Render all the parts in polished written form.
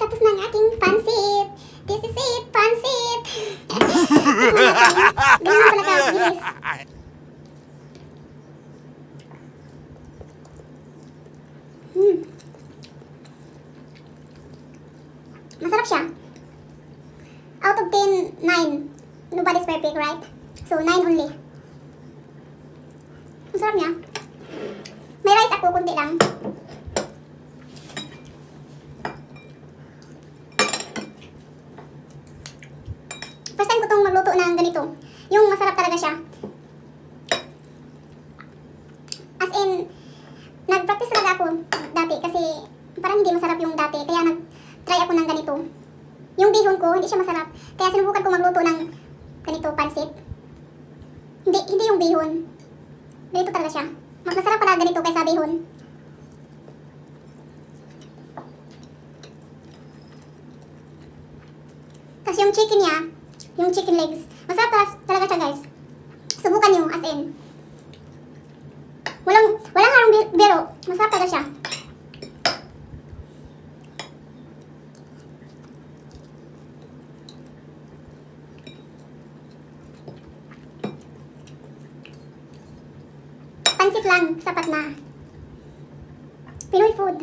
tapos na ang aking pansit. This is it, pansit. Ganyan pala ka-bilis. Masarap siya. Out of 10, 9. Nobody's perfect, right? So, 9 only. Masarap niya. May rice ako, kunti lang. First time ko itong magluto ng ganito. Yung masarap talaga siya. As in, nag-practice talaga ako dati kasi parang hindi masarap yung dati. Kaya nag-try ako ng ganito. Yung bihon ko, hindi siya masarap. Kaya sinubukan ko magluto ng ganito, pansit. Hindi yung bihon. Ganito talaga siya. Mas masarap pala ganito kaysa bihon. Tapos yung chicken niya, yung chicken legs, masarap talaga siya, guys. Subukan nyo, as in. Walang harong biro. Masarap talaga siya. Pansit lang, sapat na. Pinoy food.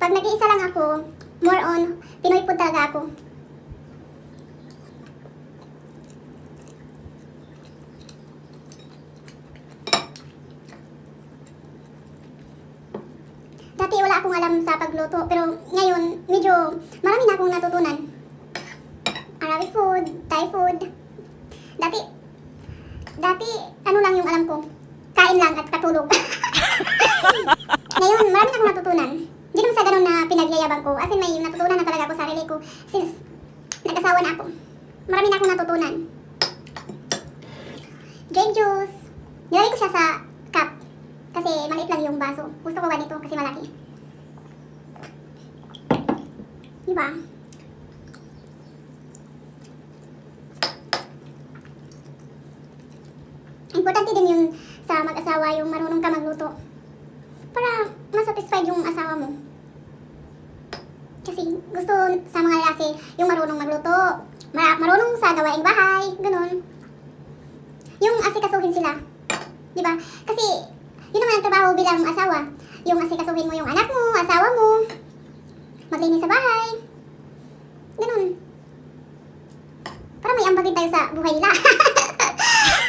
Pag nag-iisa lang ako, more on Pinoy food talaga ako. Dati wala akong alam sa pagluto, pero ngayon medyo marami na akong natutunan. Arabic food, Thai food. Dati ano lang yung alam ko, kain lang at katulog. Ngayon marami na akong natutunan. Hindi naman sa ganun na pinagyayabang ko. As in, may natutunan na talaga ako sa sarili ko since nag-asawa na ako. Marami na akong natutunan. Drink juice. Nilagay ko siya sa cup kasi maliit lang yung baso. Gusto ko ganito kasi malaki. Diba? Importante din yun sa mag-asawa, yung marunong ka magluto. Para masatisfied yung asawa mo. Kasi gusto sa mga lalaki yung marunong magluto. Marunong sa gawaing bahay. Ganun. Yung asikasuhin sila. Diba? Kasi yun naman ang trabaho bilang asawa. Yung asikasuhin mo yung anak mo, asawa mo. Maglinis sa bahay. Ganun. Para may ambagin tayo sa buhay nila.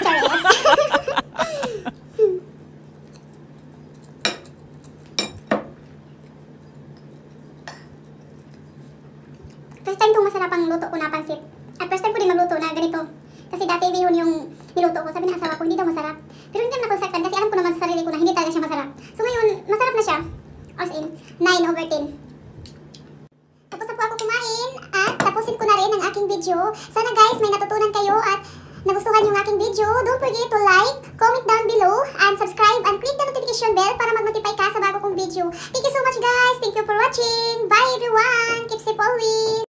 Charis. First time itong masarap ang luto ko na pansit. At first time ko din magluto na ganito. Kasi dati bihon yung niluto ko. Sabi ng asawa ko, hindi daw masarap. Pero hindi naman ako saktan kasi alam ko naman sa sarili ko na hindi talaga siya masarap. So ngayon, masarap na siya. As in, 9/10. Tapos na po ako kumain at tapusin ko na rin ang aking video. Sana guys, may natutunan kayo at nagustuhan yung aking video. Don't forget to like, comment down below, and subscribe and click the notification bell para mag-notify ka sa bago kong video. Thank you so much guys. Thank you for watching. Bye everyone. Keep safe always.